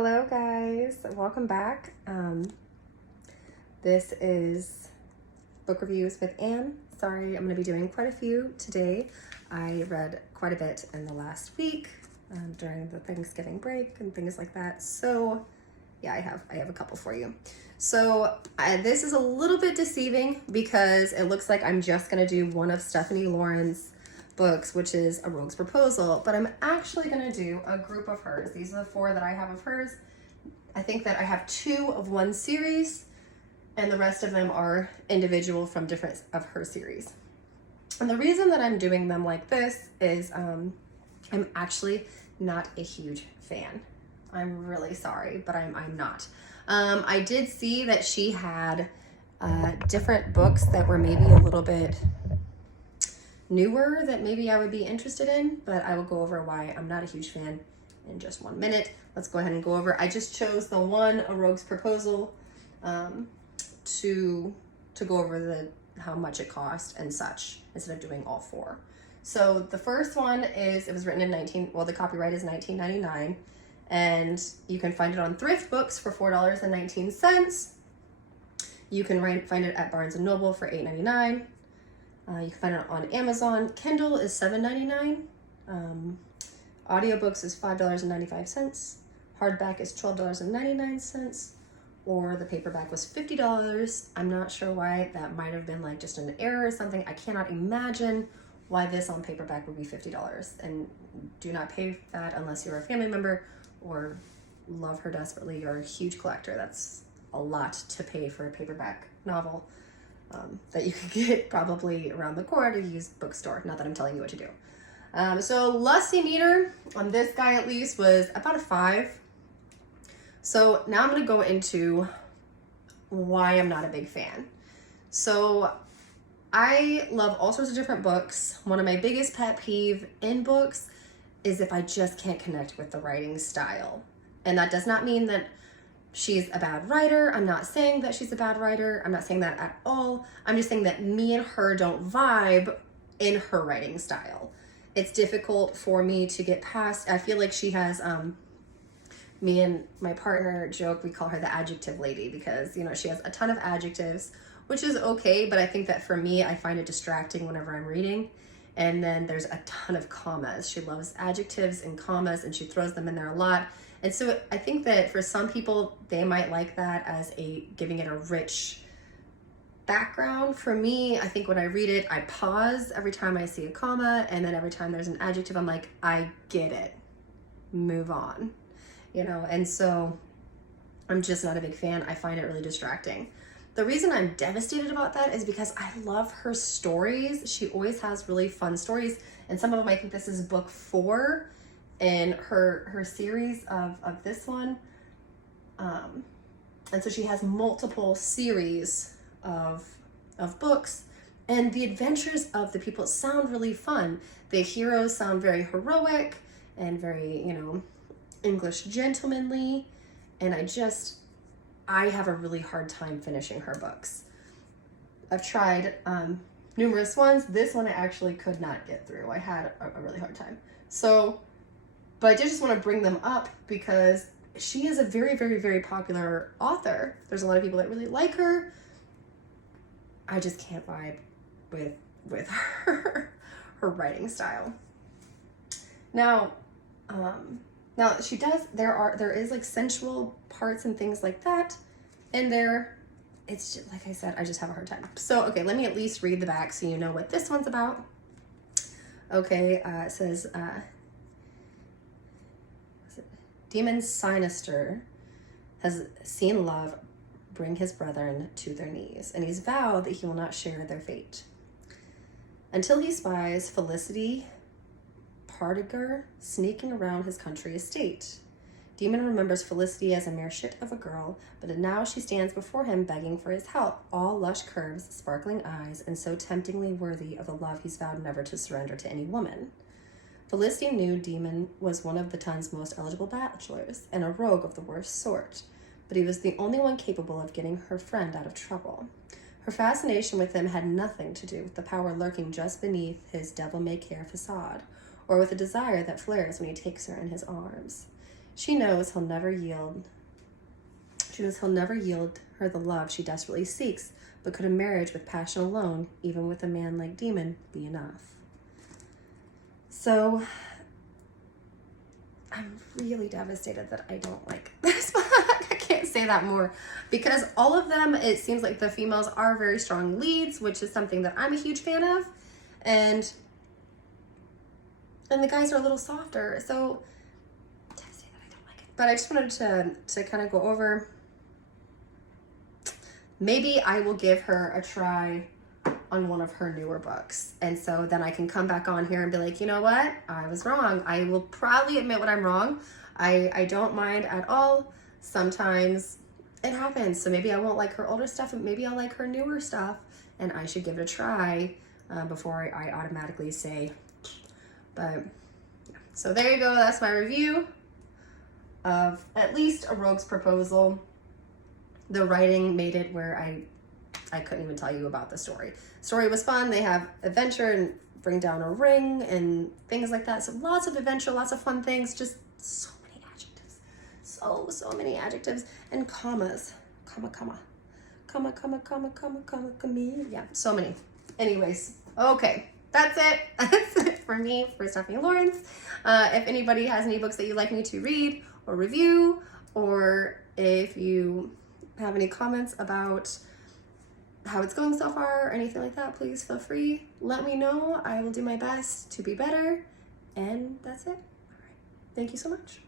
Hello guys, welcome back. This is book reviews with Anne. Sorry, I'm going to be doing quite a few today. I read quite a bit in the last week during the Thanksgiving break and things like that. So yeah, I have a couple for you. So this is a little bit deceiving because it looks like I'm just going to do one of Stephanie Lauren's books, which is A Rogue's Proposal, but I'm actually going to do a group of hers. These are the 4 that I have of hers. I think that I have 2 of one series and the rest of them are individual from different of her series. And the reason that I'm doing them like this is I'm actually not a huge fan. I'm really sorry, but I'm not. I did see that she had different books that were maybe a little bit newer that maybe I would be interested in, but I will go over why I'm not a huge fan in just 1 minute. Let's go ahead and go over. I just chose the one, A Rogue's Proposal, to go over how much it cost and such instead of doing all 4. So the first one is, it was written in the copyright is 1999, and you can find it on Thrift Books for $4.19. You can find it at Barnes & Noble for $8.99. You can find it on Amazon. Kindle is $7.99. Audiobooks is $5.95. Hardback is $12.99. Or the paperback was $50. I'm not sure why. That might have been like just an error or something. I cannot imagine why this on paperback would be $50. And do not pay that unless you're a family member or love her desperately. You're a huge collector. That's a lot to pay for a paperback novel. That you could get probably around the corner at a used bookstore. Not that I'm telling you what to do. So Lusty meter on this guy at least was about a 5. So now I'm going to go into why I'm not a big fan. So I love all sorts of different books. One of my biggest pet peeve in books is if I just can't connect with the writing style. And that does not mean that she's a bad writer. I'm not saying that she's a bad writer. I'm not saying that at all. I'm just saying that me and her don't vibe in her writing style. It's difficult for me to get past. I feel like she has, me and my partner joke, we call her the adjective lady because, you know, she has a ton of adjectives, which is okay. But I think that for me, I find it distracting whenever I'm reading. And then there's a ton of commas. She loves adjectives and commas and she throws them in there a lot. And so I think that for some people, they might like that as giving it a rich background. For me, I think when I read it, I pause every time I see a comma, and then every time there's an adjective, I'm like, I get it, move on, you know? And so I'm just not a big fan. I find it really distracting. The reason I'm devastated about that is because I love her stories. She always has really fun stories. And some of them, I think this is book 4 in her series of this one. And so she has multiple series of books, and the adventures of the people sound really fun. The heroes sound very heroic and very, you know, English gentlemanly. And I have a really hard time finishing her books. I've tried numerous ones. This one I actually could not get through. I had a really hard time. So, but I did just want to bring them up because she is a very, very, very popular author. There's a lot of people that really like her. I just can't vibe with her writing style. Now she does. There is like sensual parts and things like that in there. It's just, like I said, I just have a hard time. So okay, let me at least read the back so you know what this one's about. Okay, it says. Demon Sinister has seen love bring his brethren to their knees, and he's vowed that he will not share their fate. Until he spies Felicity Pardiger sneaking around his country estate. Demon remembers Felicity as a mere shit of a girl, but now she stands before him begging for his help, all lush curves, sparkling eyes, and so temptingly worthy of the love he's vowed never to surrender to any woman. Felicity knew Demon was one of the ton's most eligible bachelors, and a rogue of the worst sort, but he was the only one capable of getting her friend out of trouble. Her fascination with him had nothing to do with the power lurking just beneath his devil-may-care facade, or with a desire that flares when he takes her in his arms. She knows he'll never yield. She knows he'll never yield her the love she desperately seeks, but could a marriage with passion alone, even with a man like Demon, be enough? So I'm really devastated that I don't like this book. I can't say that more because all of them, it seems like the females are very strong leads, which is something that I'm a huge fan of. And the guys are a little softer. So devastated that I don't like it. But I just wanted to kind of go over. Maybe I will give her a try on one of her newer books. And so then I can come back on here and be like, you know what? I was wrong. I will proudly admit when I'm wrong. I don't mind at all. Sometimes it happens. So maybe I won't like her older stuff, and maybe I'll like her newer stuff, and I should give it a try before I automatically say. But so there you go. That's my review of at least A Rogue's Proposal. The writing made it where I couldn't even tell you about the story. Story was fun. They have adventure and bring down a ring and things like that. So lots of adventure, lots of fun things. Just so many adjectives. So many adjectives and commas. Comma. Yeah, so many. Anyways, okay. That's it. That's it for me, for Stephanie Lawrence. If anybody has any books that you'd like me to read or review, or if you have any comments about how it's going so far or anything like that, please feel free. Let me know. I will do my best to be better. And that's it. All right. Thank you so much.